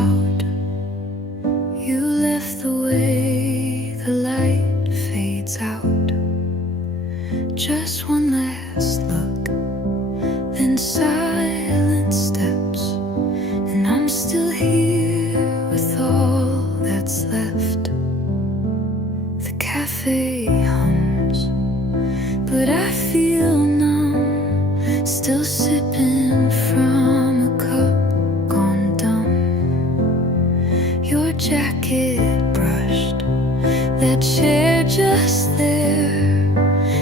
out. You left the way the light fades out. Just one last look, then silent steps, and I'm still here with all that's left. The cafe hums, but I feel numb, still sipping from a cup gone dumb. Your jacket brushed that chair just there,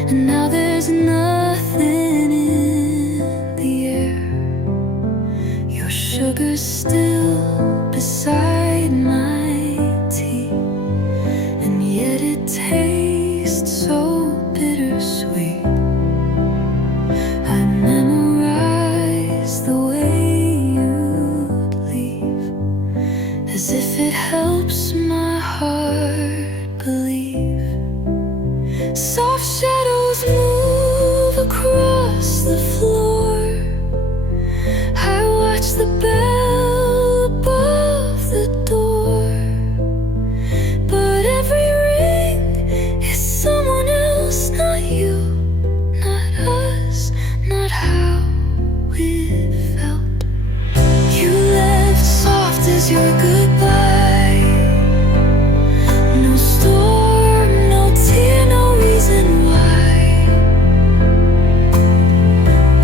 and now there's nothing in the air. Your sugar's still beside my tea, and yet it tastes so bittersweet. I memorized the way you'd leave, as if it helps my heart believe. Soft shadows move across the floor. I watch the bell above the door, but every ring is someone else, not you, not us, not how it felt. You left soft as your goodbye. No storm, no tear, no reason why,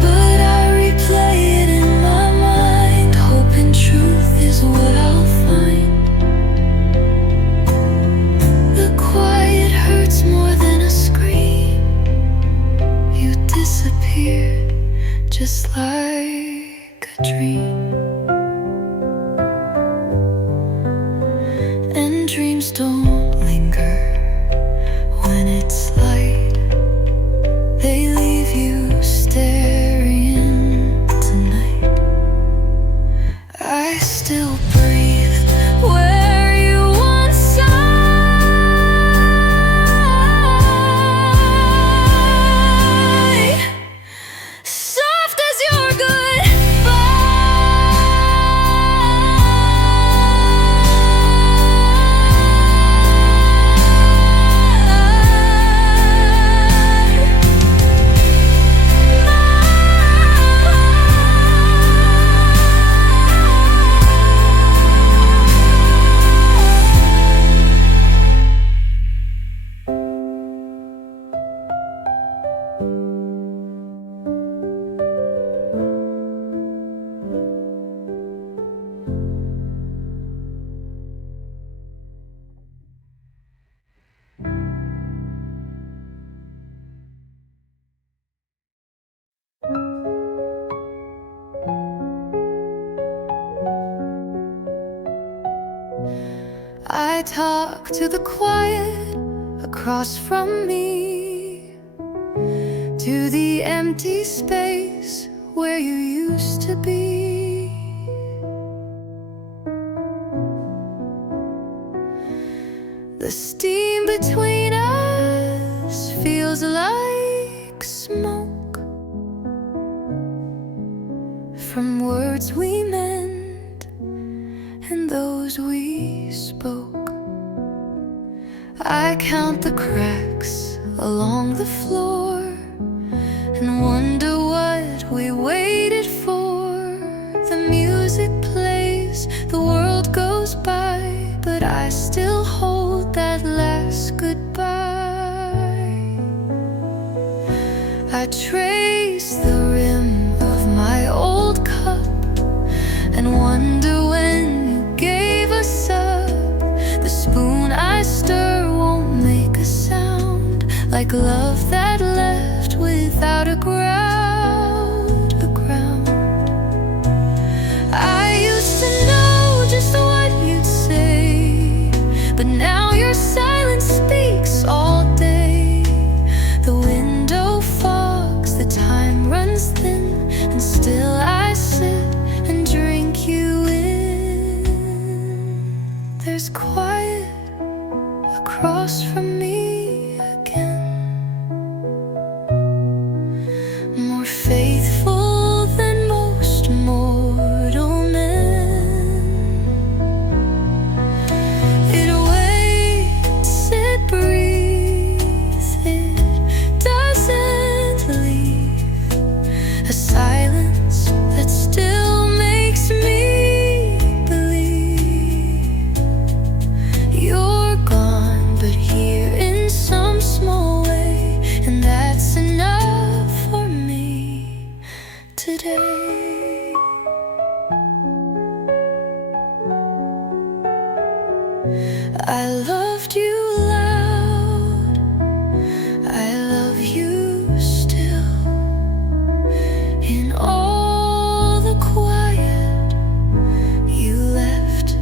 but I replay it in my mind, hoping truth is what I'll find. The quiet hurts more than a scream. You disappeared just like a dream. And dreams don't linger when it's light. They leave you staring tonight. I still breathe where you once sighed. Soft as your I talk to the quiet across from me, to the empty space where you used to be. The steam between us feels like smoke from words we meant and those we spoke. I count the cracks along the floor and wonder what we waited for. The music plays, the world goes by, but I still hold that last goodbye. I trace the rim of my old cup and wonder when you gave us up. The spoon I stir won't make a sound, like love that left without a ground, a ground. I used to know just what you'd say, but now your silence speaks all day. The window fogs, the time runs thin, and still I sit and drink you in. There's quiet across from me again, more faithful than most mortal men. I loved you loud, I love you still. In all the quiet you left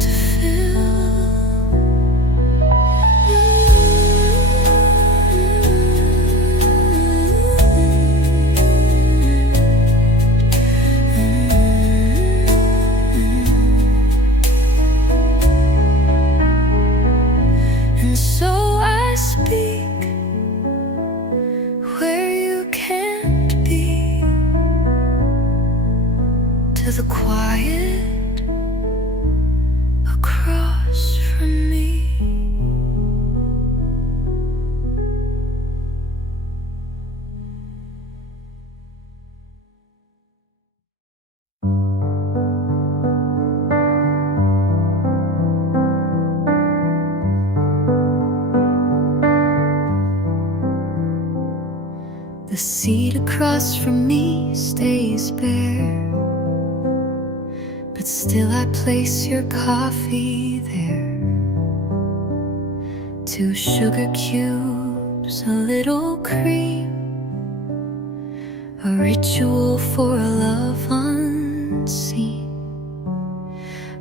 to fill. And so I speak where you can't be, to the quiet across from me. The seat across from me stays bare, but still I place your coffee there. 2 sugar cubes, a little cream, a ritual for a love unseen.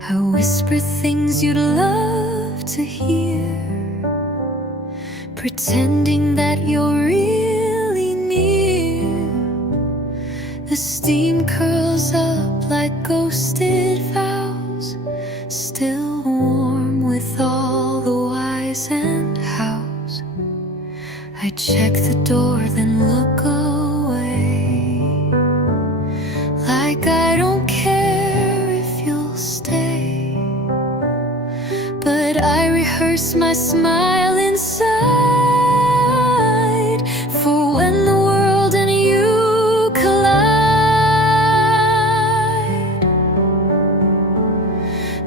I whisper things you'd love to hear, pretending that you're really near. The steam curls up like ghosted vows, still warm with all the whys and hows. I check the door, then look away, like I don't care if you'll stay. But I rehearse my smile inside, for when the world and you collide.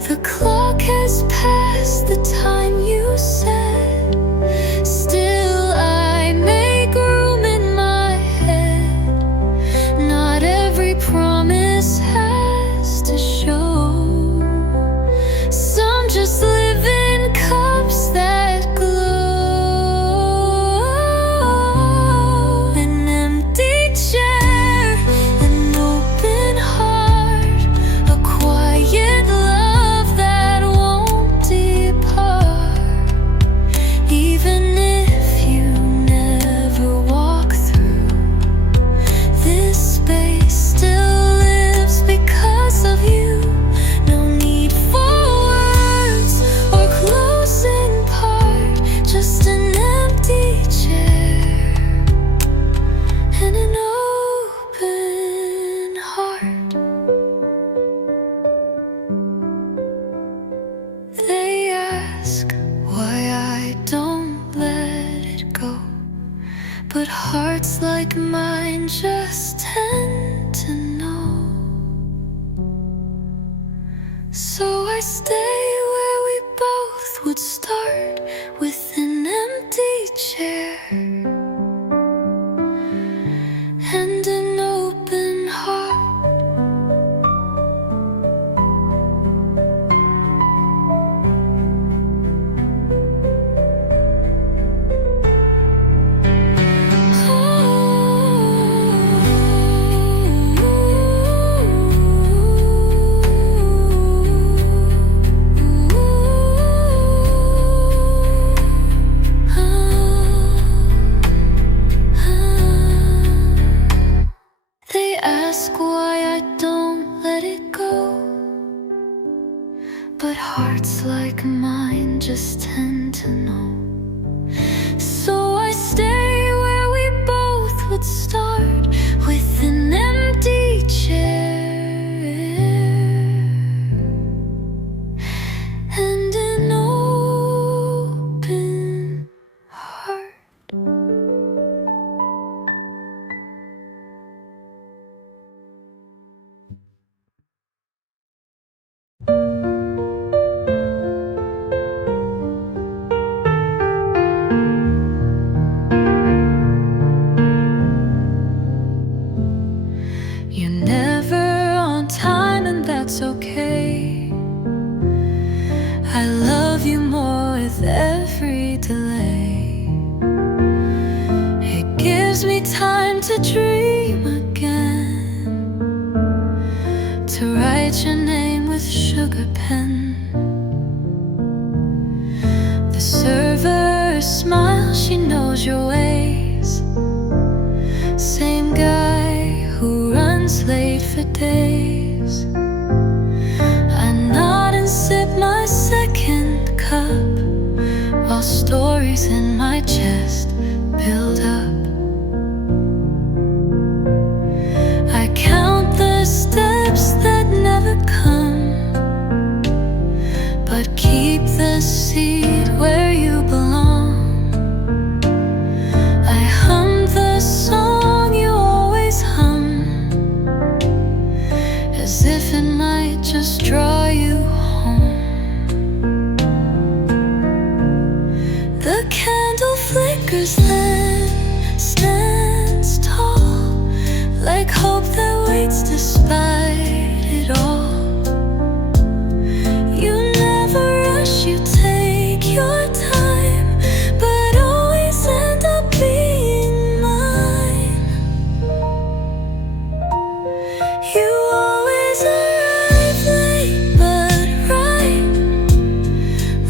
The clock has passed the time you said, still I make room in my head. Not every promise has to show, some just live in cups that glow. An empty chair, an open heart, a quiet love that won't depart. Even if you never walk through, this space still lives because of you. No need for words or closing part, just an empty chair and an open heart. They ask why I don't let it go, but hearts like mine just tend to know. So I stay where we both would start, with an empty chair and an open heart. They ask why I don't let it go, but hearts like mine just tend to know. So I stay where we both would start, with an empty chair and an open heart. You're never on time, and that's okay. I love love you more with every delay. It gives me time to dream again, to write your name with sugar pen. The server smiles, she knows your ways. Same guy who runs late for days. I nod and sip my second cup, while stories in my chest build up. I count the steps that never come, but keep the seat where you belong. I hum the song you always hum, as if it might just draw you home. The candle flickers, then stands tall, like hope that waits despite it all. You never rush, you take your time, but always end up being mine. You always arrive late but right,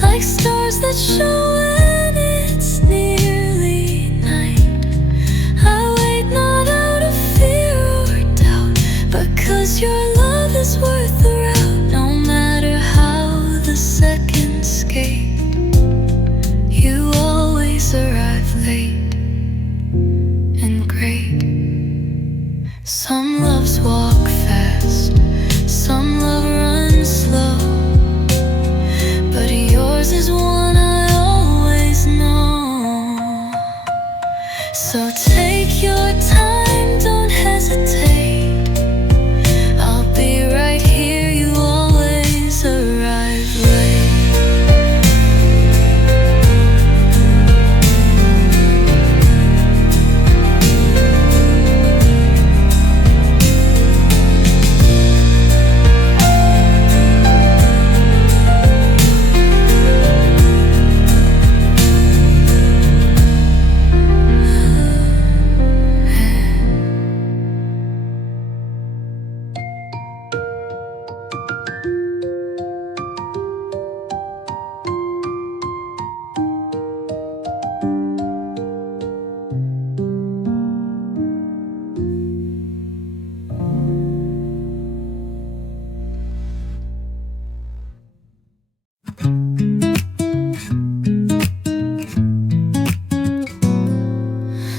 like stars that show when it's nearly night. I wait not out of fear or doubt, but 'cause your love is worth the route. No matter how the seconds skate, you always arrive late and great. Some loves walk fast, some love runs slow, but yours is one I always know. So take your time, don't hesitate. I'll be right here, you always arrive late.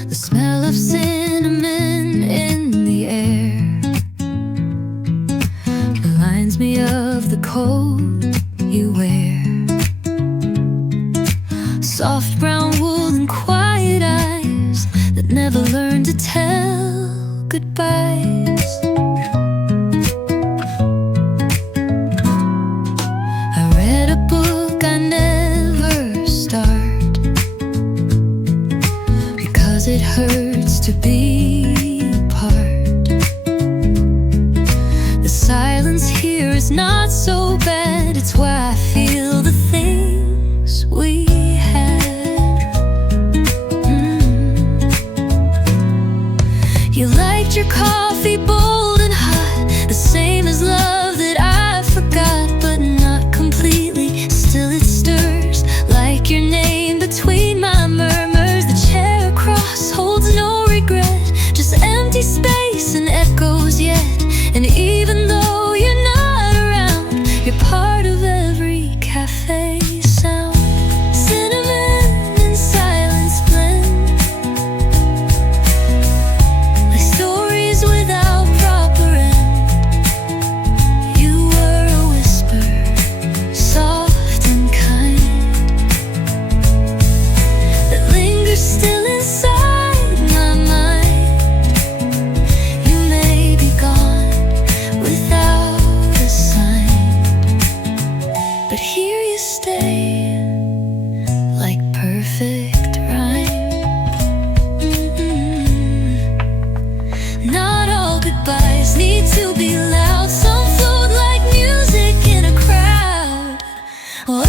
The smell of cinnamon in the air reminds me of the coat you wear. Soft brown wool and quiet eyes that never learn to tell goodbyes. I read a book I never start, because it hurts to be apart. The silence here is not so bad, it's why I feel the things we had. You liked your coffee bold and hot, the same as love that I forgot, but not completely. Still it stirs like your name between my murmurs. The chair across holds no regret, just empty space and echoes yet. And even though you're not around, you're part of every cafe sound. Cinnamon and silence blend, like stories without proper end. You were a whisper, soft and kind, that lingers still inside my mind. You may be gone without a sign, but here you stay, like perfect rhyme. Not all goodbyes need to be loud, some float like music in a crowd. Whoa.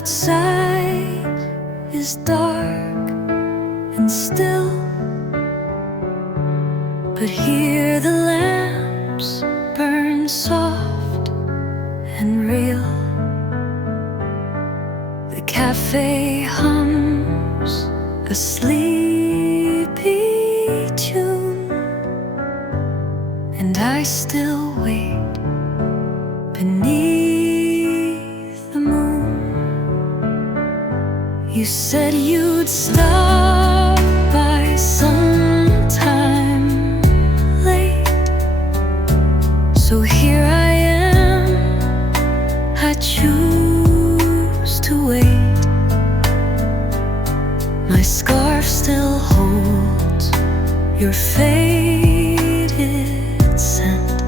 outside is dark and still, but here the lamps burn soft and real. The cafe hums a sleepy tune, and I still wait beneath the moon. You said you'd stop by sometime late, so here I am. I choose to wait. My scarf still holds your faded scent,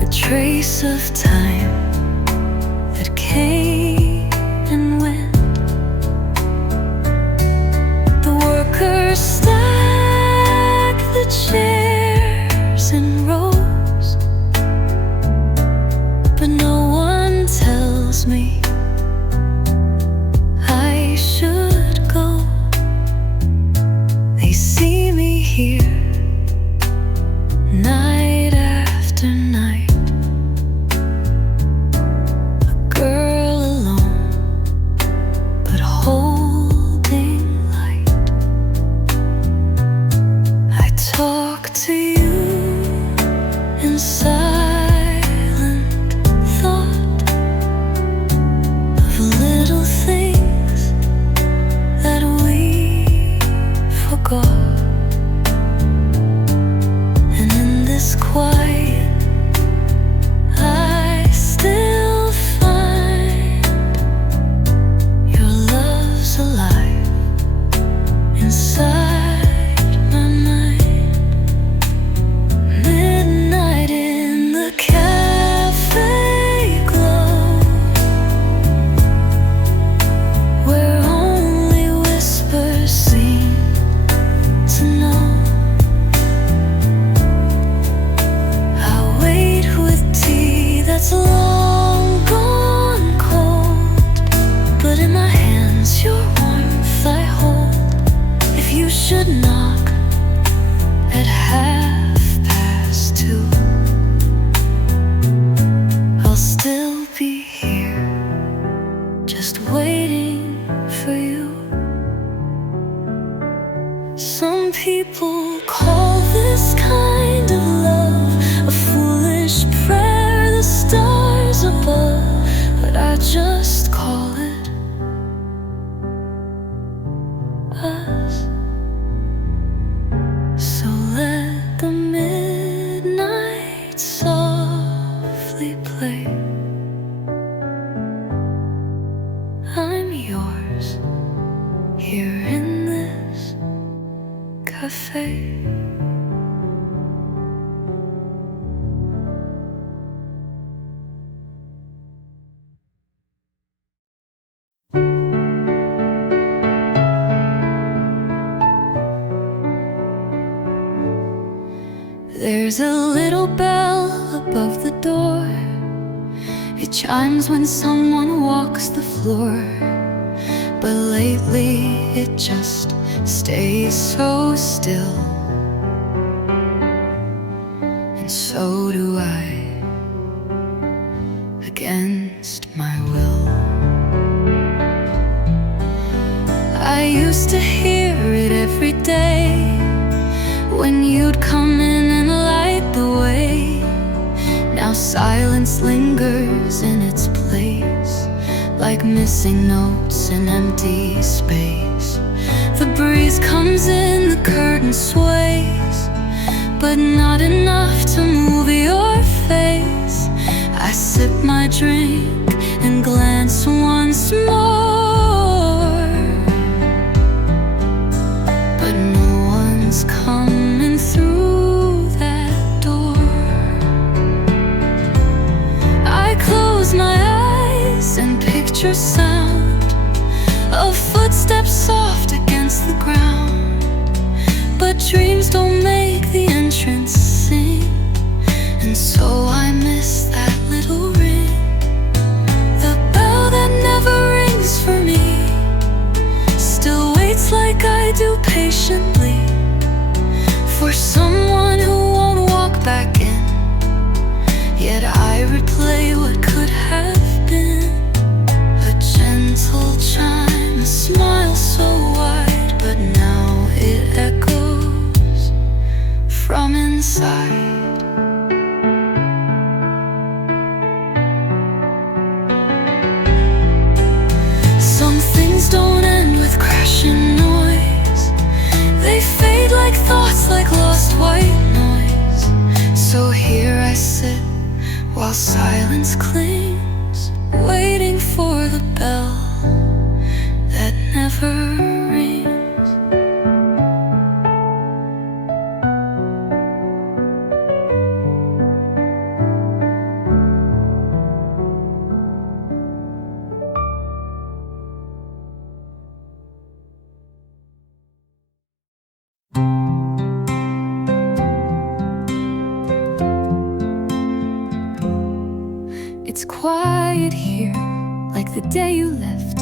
a trace of time that came and went. The workers stack the chairs in rows, but no one tells me I should go. They see me here night after night, a girl alone but holding light. I talk to you in silent thought of little things that we forgot. And in this quiet, I still find your love's alive inside my mind. Midnight in the cafe glow, where only whispers seem to know. I wait with tea that's long gone cold, but in my hands your warmth I hold. If you should knock at 2:30, I'll still be here, just waiting for you. Some people call this kind of love a foolish prayer, the stars above, but I just call it us. So let the midnight softly play. I'm yours here in this cafe. There's a little bell above the door. It chimes when someone walks the floor, but lately it just stays so still. And so do I, against my will. I used to hear it every day when you'd come in and light the way. Now silence lingers in its place, like missing notes in empty space. The breeze comes in, the curtain sways, but not enough to move your face. I sip my drink and glance once more, but no one's coming through that door. I close my eyes and picture sound of footsteps soft against the ground, but dreams don't make the entrance sing, and so I miss that little ring, the bell that inside. Some things don't end with crashing noise. They fade like thoughts, like lost white noise. So here I sit while silence clings, waiting for the bell that never rings. It's quiet here, like the day you left.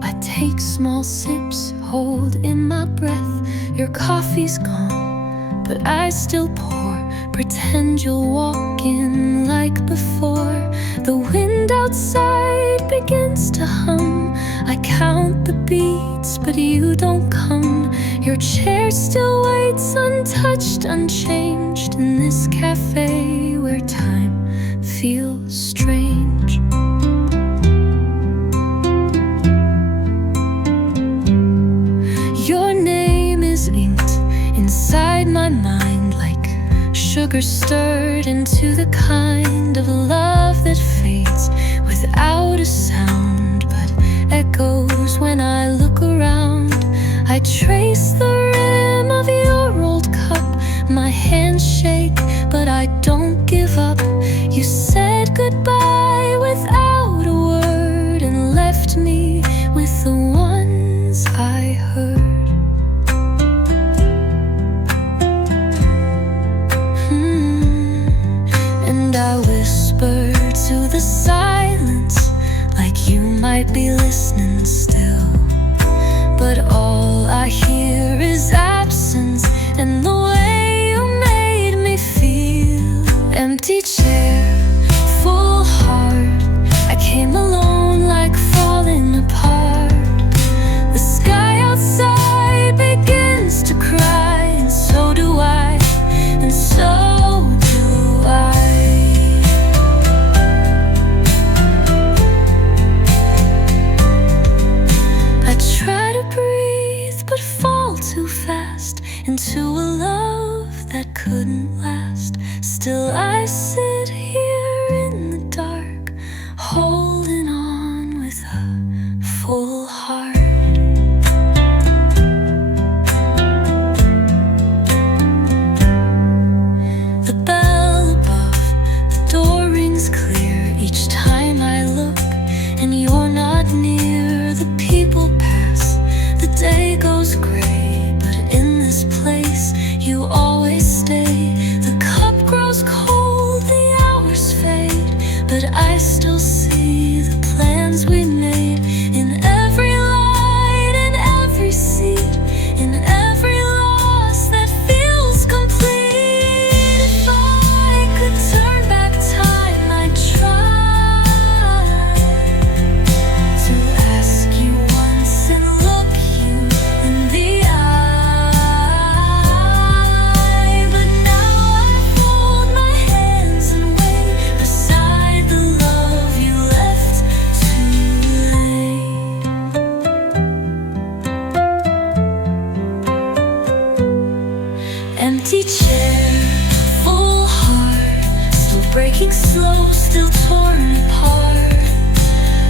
I take small sips, hold in my breath. Your coffee's gone, but I still pour. Pretend you'll walk in like before. The wind outside begins to hum. I count the beats, but you don't come. Your chair still waits, untouched, unchanged, in this cafe where time feels strange. Your name is inked inside my mind, like sugar stirred into the kind of love that fades without a sound, but echoes when I look around. I trace the rim of your old cup. My hands shake, but I don't give up. You said goodbye without a word and left me with the ones I heard. And I whisper to the silence, like you might be listening still. But all I hear is absence and the way you made me feel. Empty chair, full heart. I came alone, like falling apart. The sky outside begins to cry, and so do I, and so do I. I try to breathe, but fall too fast into a love that couldn't last. Still I sit here in the dark, holding on with a full heart. The bell above the door rings clear each time I look, and you're not near. The people pass, the day goes gray, but in this place you always stay. The cup grows cold, the hours fade, but I still see the plans we made. In every light, in every seat, in every loss that feels complete. If I could turn back time, I'd try to ask you once and look you in the eye. But now I fold my hands and wait beside the love you left too late. Empty chair, full heart, still breaking slow, still torn apart.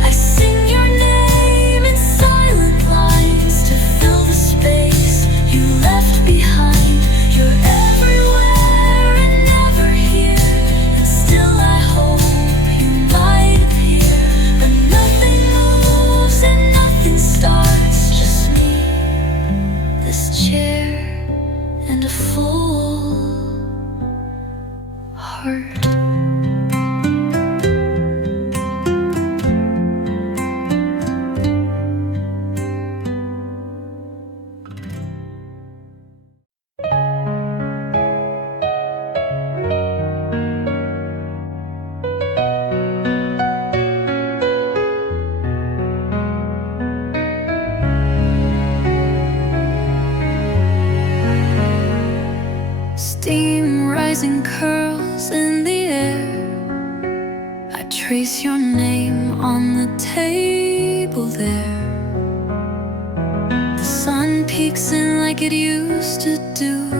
I sing your name in silent lines to fill the space you left behind. You're everywhere and never here, and still I hope you might appear. But nothing moves and nothing starts, just me, this chair, and a full heart. Steam rising curls in the air. I trace your name on the table there. The sun peeks in like it used to do,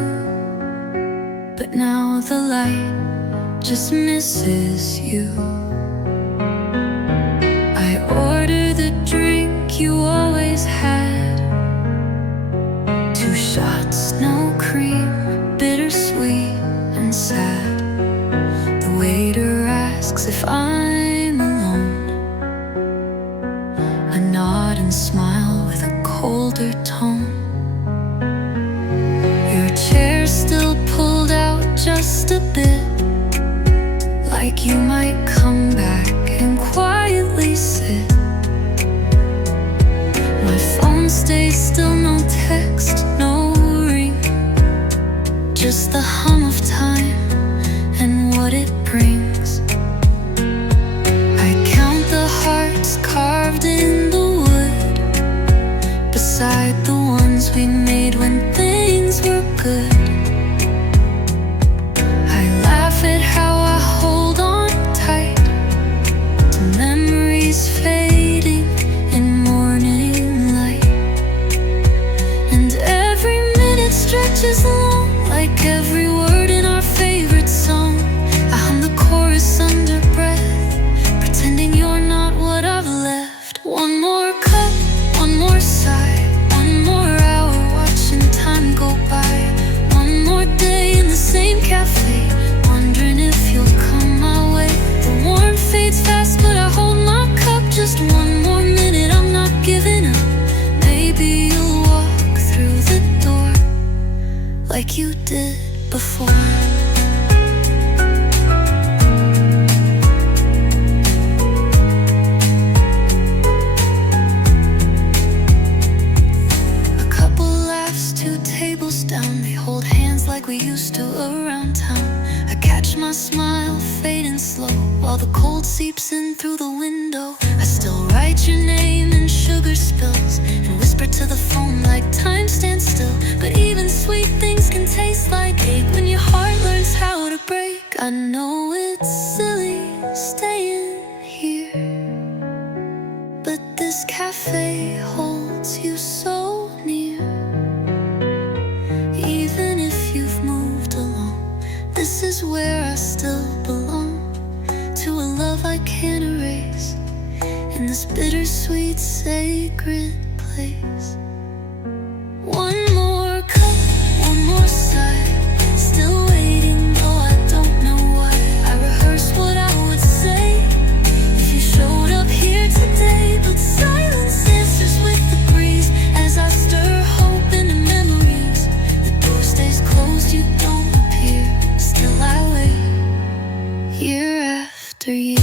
but now the light just misses you. I order the drink you always had, 2 shots, no cream, bittersweet and sad. The waiter asks if I'm alone. I nod and smile with a colder tone. Your chair's still pulled out just a bit, like you might come back and quietly sit. My phone stays still, no text, no ring, just the hum of time and what it brings. I count the hearts carved in the wood, beside the ones we made when things were good. I laugh at how I hold on tight to memories fading in morning light. And every minute stretches long, like every word in our favorite song. I hum the chorus under breath, pretending you're not what I've left. One more cup, one more sigh, one more hour watching time go by. One more day in the same cafe, wondering if you'll come my way. The warmth fades fast, but I hold my cup. Just one more minute, I'm not giving up. Maybe you'll walk through the door like you did before. A couple laughs, 2 tables down. They hold hands like we used to around town. I catch my smile fading slow, while the cold seeps in through the window. I still write your name in sugar spills and whisper to the phone like time stands still. But even sweet things can taste like ache when your heart learns how to break. I know it's silly staying here, but this cafe holds you so near. Even if you've moved along, this is where I still belong, to a love I can't erase, in this bittersweet sacred place. One more cup, one more sigh, still waiting though I don't know why. I rehearse what I would say if you showed up here today, but silence answers with the breeze as I stir hope into memories. The door stays closed, you don't appear, still I wait, year after year.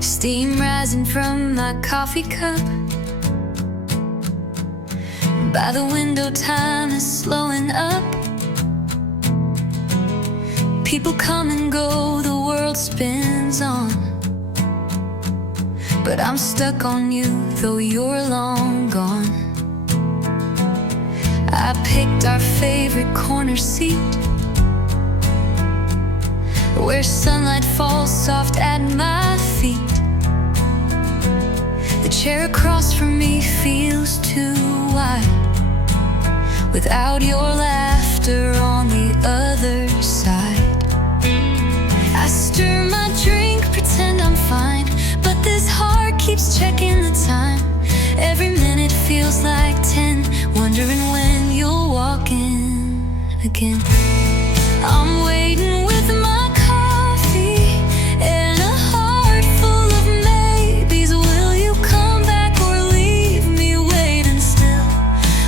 Steam rising from my coffee cup. By the window, time is slowing up. People come and go, the world spins on, but I'm stuck on you, though you're long gone. I picked our favorite corner seat, where sunlight falls soft at my feet. The chair across from me feels too wide, without your laughter on the other side. I stir my drink, pretend I'm fine, but this heart keeps checking the time. Every minute feels like 10, wondering when you'll walk in again. I'm waiting with my coffee and a heart full of maybes. Will you come back or leave me waiting still?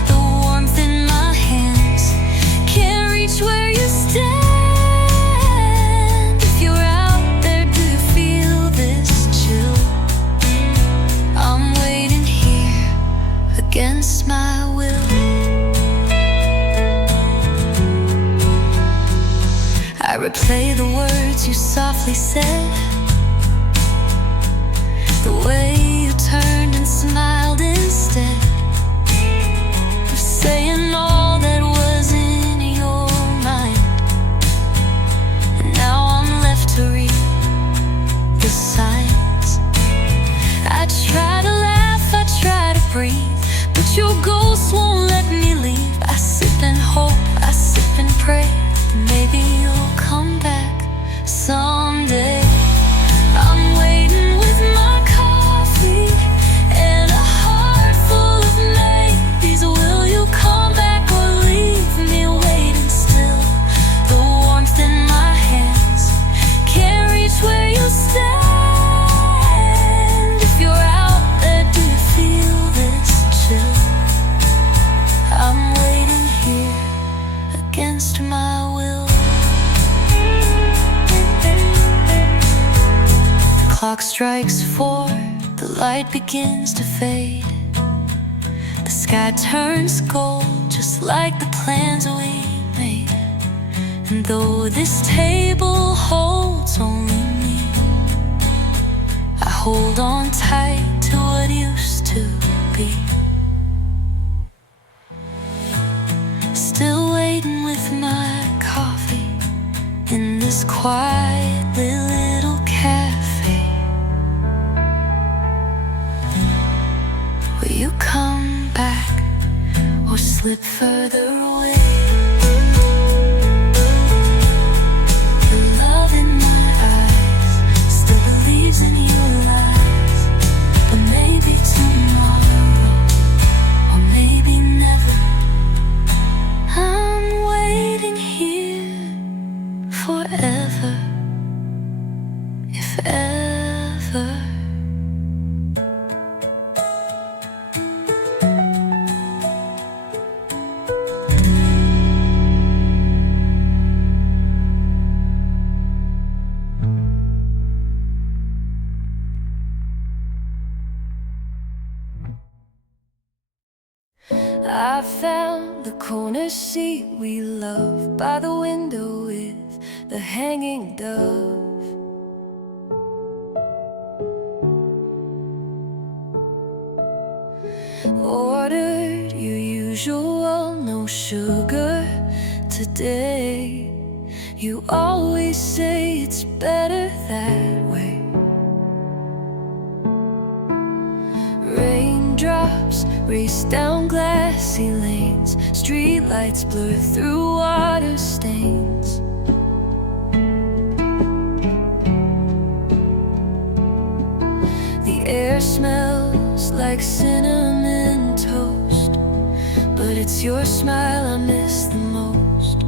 The warmth in my hands can't reach where you stand. replay the words you softly said, the way you turned and smiled instead of saying all that was in your mind. And now I'm left to read the signs. I try to laugh, I try to breathe, but your ghost won't let me leave. I sit and hope, I sit and pray, maybe you'll come back someday. I'm waiting with my coffee and a heart full of maybes. Will you come back or leave me waiting still? The warmth in my hands can't reach where you stand. If you're out there, do you feel this chill? I'm waiting here against my will. The clock strikes 4, the light begins to fade. The sky turns gold, just like the plans we made. And though this table holds only me, I hold on tight to what used to be. Still waiting with my coffee in this quiet little cafe. Will you come back or slip further away? The love in my eyes still believes in your lies, but maybe tomorrow or maybe never. I'm waiting here forever, if ever. I found the corner seat we love by the window with the hanging dove. Ordered your usual, no sugar today. You always say it's better that way. Raindrops race down glassy lanes, streetlights blur through water stains. The air smells like cinnamon toast, but it's your smile I miss the most.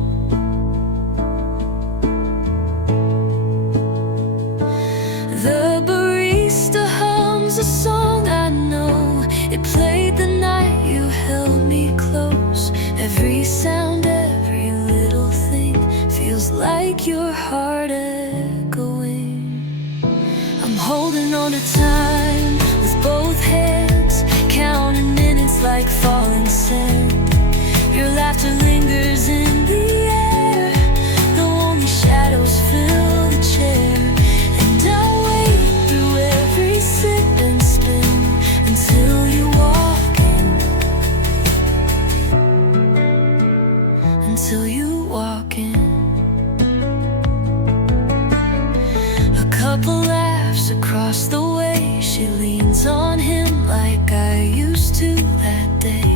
The barista hums a song I know. It played the night you held me close. Every sound, every little thing feels like your heart echoing. I'm holding on to time with both hands, counting minutes like falling sand. Your laughter lingers in the air, though only shadows fill the chair. And I'll wait through every sip and spin until you walk in. Until you walk in. A couple laughs across the way, she leans on him like I used to that day.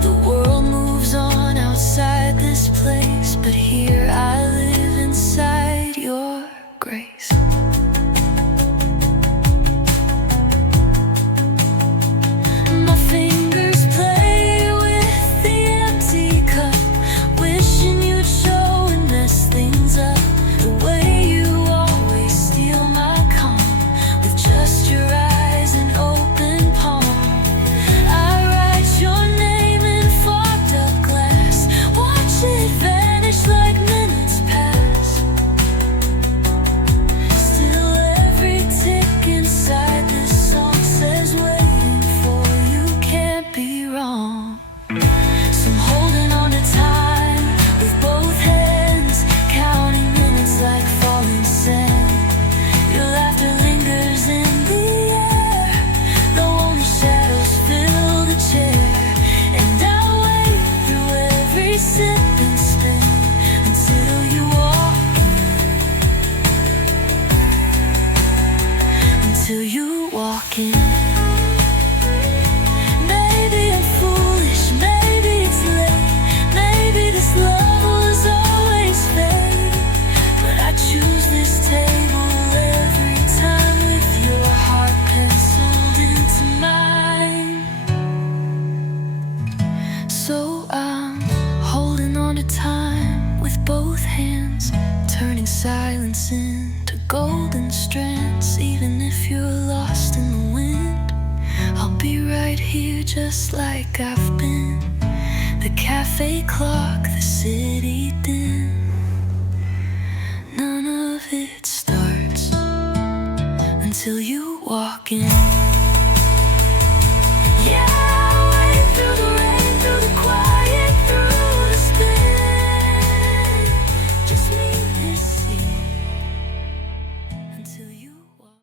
The world moves on outside this place, but here I live inside your grace. My fingers play with the empty cup, wishing you'd show just like I've been. The cafe clock, the city dim. None of it starts until you walk in. Yeah, I wait through the rain, through the quiet, through the spin. Just leave this seat until you walk.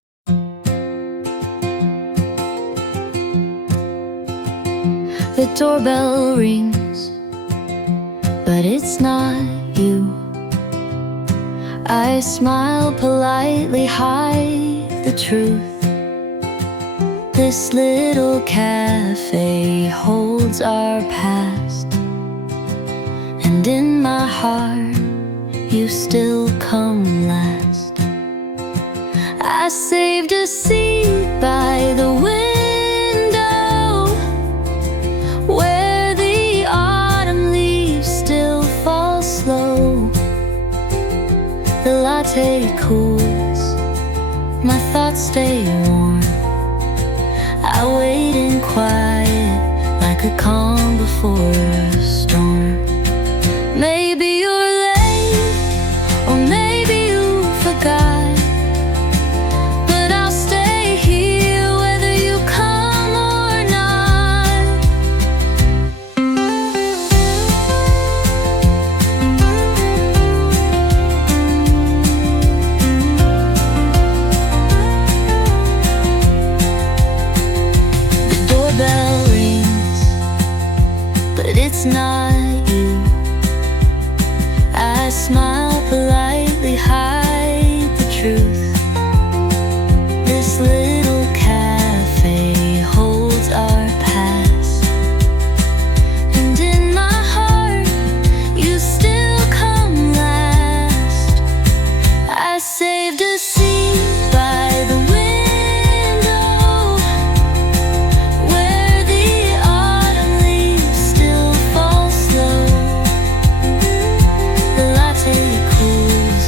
The doorbell rings, but it's not you. I smile politely, hide the truth. This little cafe holds our past, and in my heart you still come last. I saved a seat by the window, where the autumn leaves still fall slow. The latte cools, my thoughts stay warm. I wait in quiet, like a calm before a storm. Maybe you're late, or maybe you forgot, but I'll stay here whether you come or not. The doorbell rings, but it's not you. I smile politely, hide the truth. This little cafe holds our past, and in my heart you still come last. I saved a seat by the window, where the autumn leaves still fall slow. The latte cools,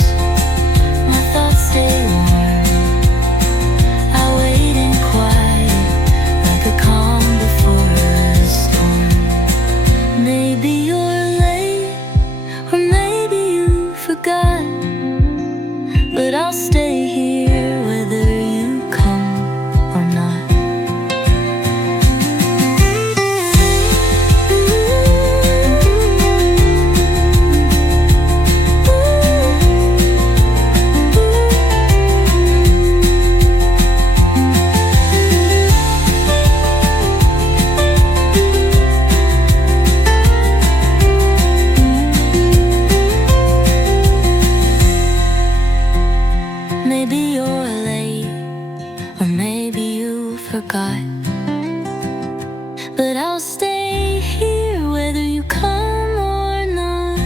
my thoughts stay warm. I wait in quiet, like a calm before a storm. Maybe you're late, or maybe you forgot, but I'll stay here whether you come or not. Maybe you're late, or maybe you forgot, but I'll stay here whether you come or not.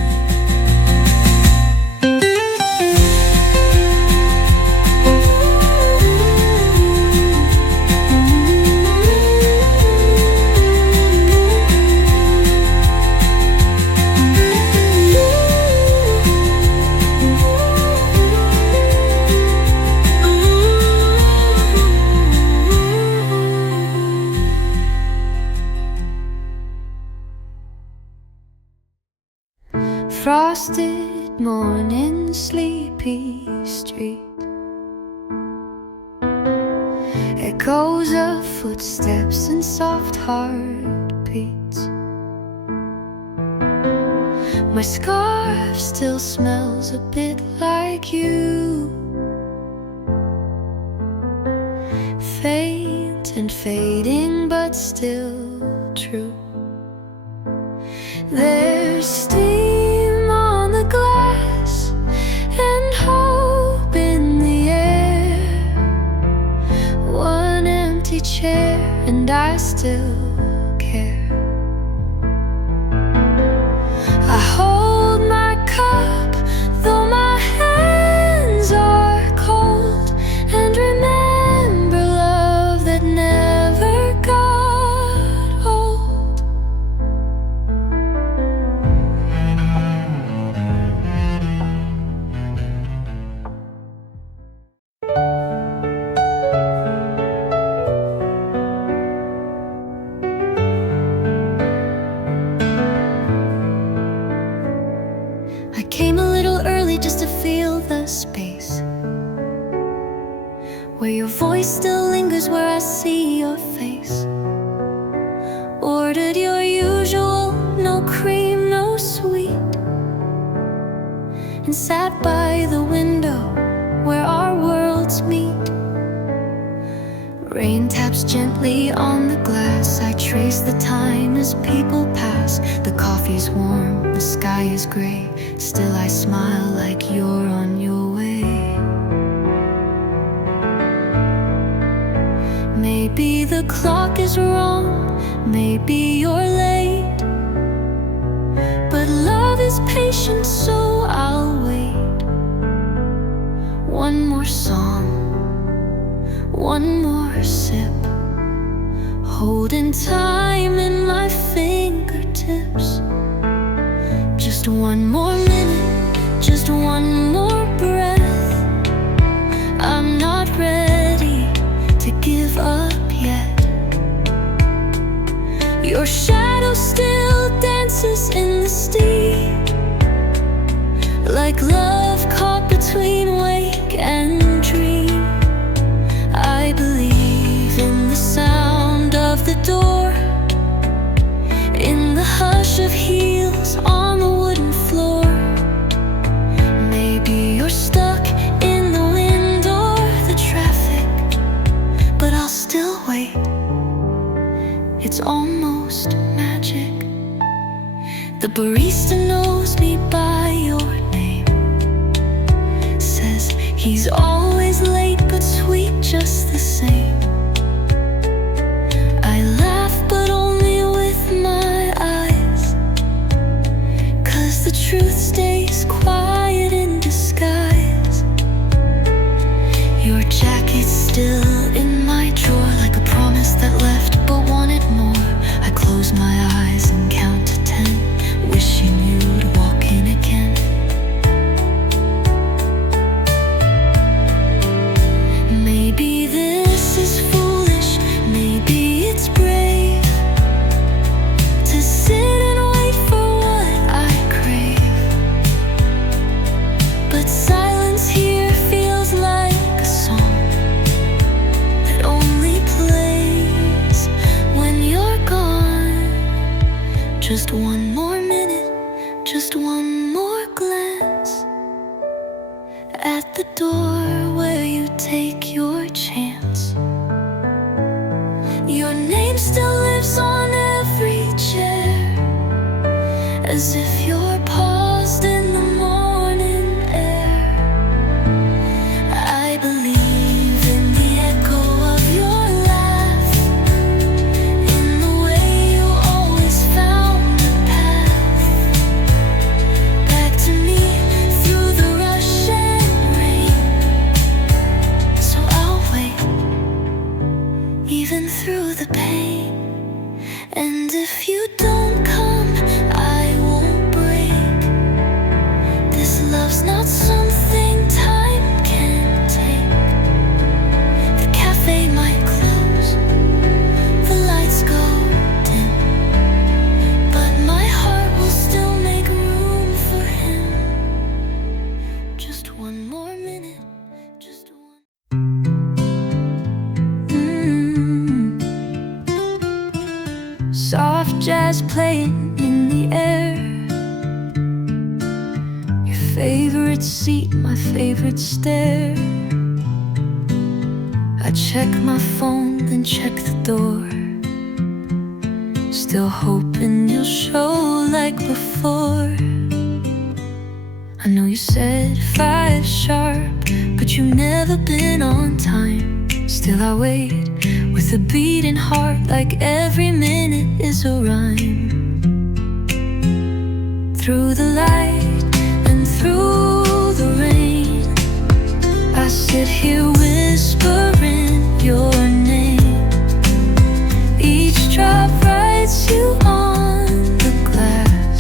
Frosted morning, sleepy street, echoes of footsteps and soft heartbeats. My scarf still smells a bit like you, faint and fading but still true. There's steam on the glass and hope in the air. One empty chair and I still care. I hold my cup though my hands are cold, and remember love that never got old. and sat by the window where our worlds meet. Rain taps gently on the glass. I trace the time as people pass. The coffee's warm, the sky is gray. Still I smile like you're on your way. Maybe the clock is wrong, maybe you're late, but love is patient, so I'll wait. One more song, one more sip, holding time in my fingertips. Just one more minute, just one more breath. I'm not ready to give up yet. Your shadow still dances in the steam, like love caught between wake and dream. I believe in the sound of the door, in the hush of heels on the wooden floor. Maybe you're stuck in the wind or the traffic, but I'll still wait. It's almost magic. The barista knows me by your name, says he's always late but sweet just the same. I laugh but only with my eyes, 'cause the truth stays quiet in disguise. Your jacket's still in my drawer, like a promise that left but wanted more. I close my eyes and count to 10, wishing you'd walk in again. Maybe this is foolish, maybe it's brave, to sit and wait for what I crave. But silence here feels like a song that only plays when you're gone. Just one more minute, just one more glance at the door where you take your chance. Your name still lives on every chair, as if you're paused in the morning air. I believe in the echo of your laugh, in the way you always found the path back to me through the rush and rain. So I'll wait, even through the pain. And if you don't come, I won't break. This love's not something time can take. The cafe might close, the lights go dim, but my heart will still make room for him. Just one more minute, just one. Soft jazz playing in the air, your favorite seat, my favorite stair. I check my phone, then check the door, still hoping you'll show like before. I know you said 5 sharp, but you've never been on time. Still I wait with a beating heart, like every minute is a rhyme. Through the light and through the rain, I sit here whispering your name. Each drop writes you on the glass,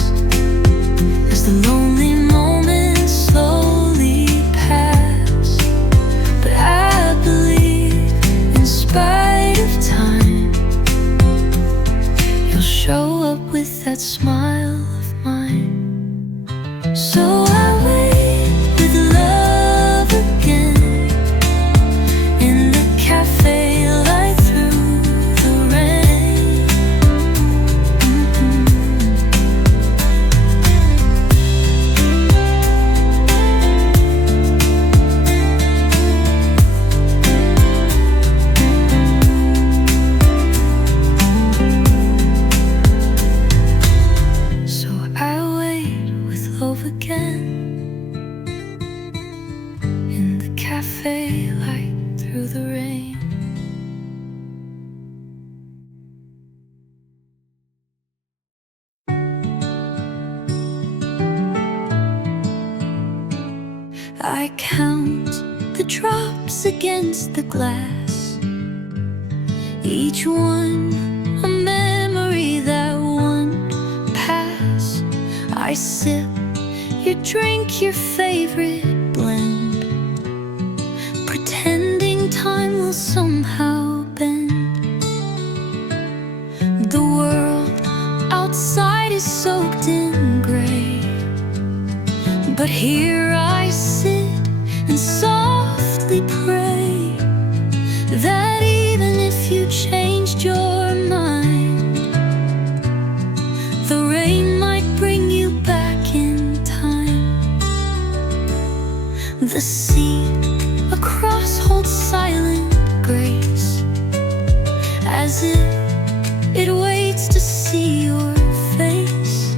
as the lonely moments slowly pass. But I believe, in spite of time, you'll show up with that smile of mine. So I wait with love again, in the cafe light through the rain. I count the drops against the glass, each one a memory that won't pass. I sip, you drink your favorite blend, pretending time will somehow bend. The world outside is soaked in gray, but here I sit and softly pray that even if you changed your mind, the rain might bring you back in time. The seat across holds silent grace, as if it waits to see your face.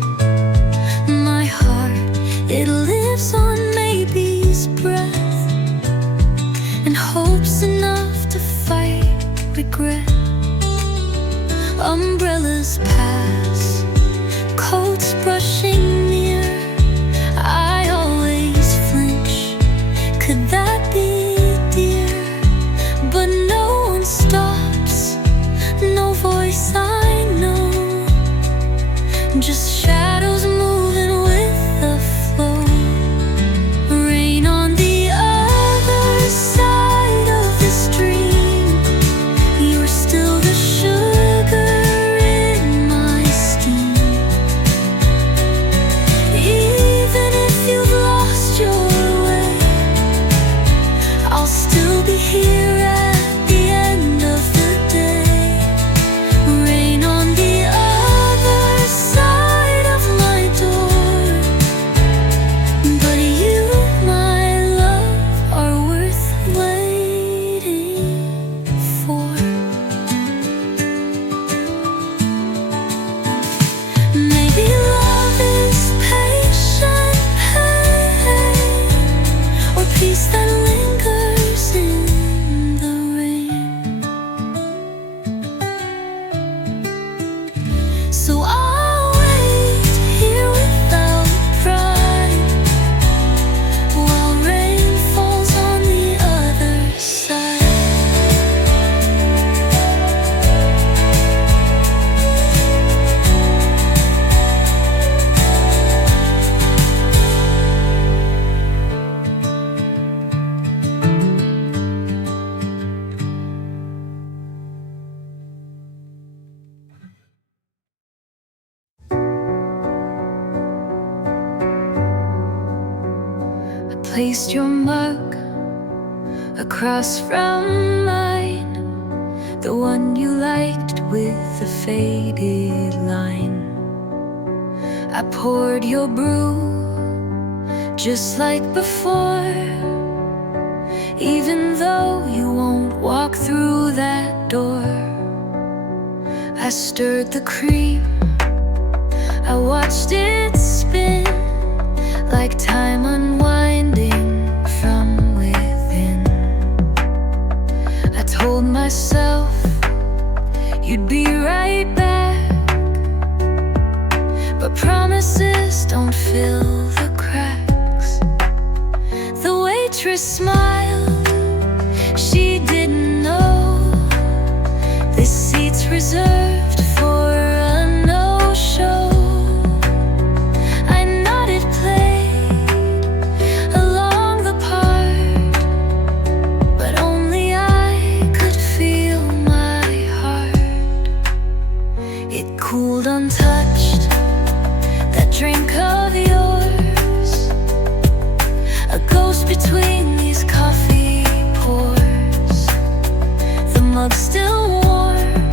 My heart, it lives on maybe's breath, and hope's enough to fight regret. Umbrellas pass, coats brushing near. I always flinch, could that be dear? But no one stops, no voice I know, just shadows moving with the flow. Rain on the other side of the stream, you're still the sugar in my steam. Even if you've lost your way, I'll still be here at the end of the day. Rain on the other side of my door, but you, my love, are worth waiting for. Maybe love is patient pain, or peace that lingers in the rain. So I'll wait here without pride, while rain falls on the other side. I placed your mug across from mine, the one you liked with the faded line. I poured your brew just like before, even though you won't walk through that door. I stirred the cream, I watched it spin, like time unwinding from within. I told myself you'd be right back, but promises don't fill the cracks. The waitress smiled, she didn't know this seat's reserved for a no-show. I nodded play along the part, but only I could feel my heart. It cooled untouched, that drink of yours, a ghost between these coffee pours. The mug's still warm,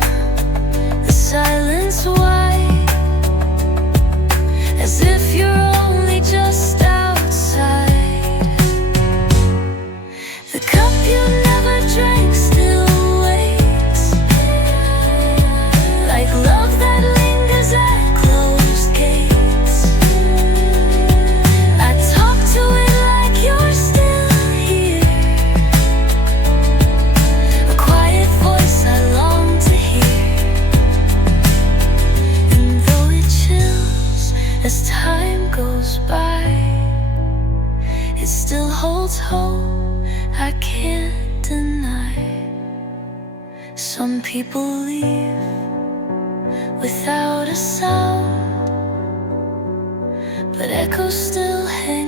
the silence wide, as if you're only just outside. The cup you never drank still waits, like love that lingers at closed gates. I talk to it like you're still here, a quiet voice I long to hear. And though it chills as time goes by, it still holds holds hope I can't deny. Some people leave without a sound, but echoes still hang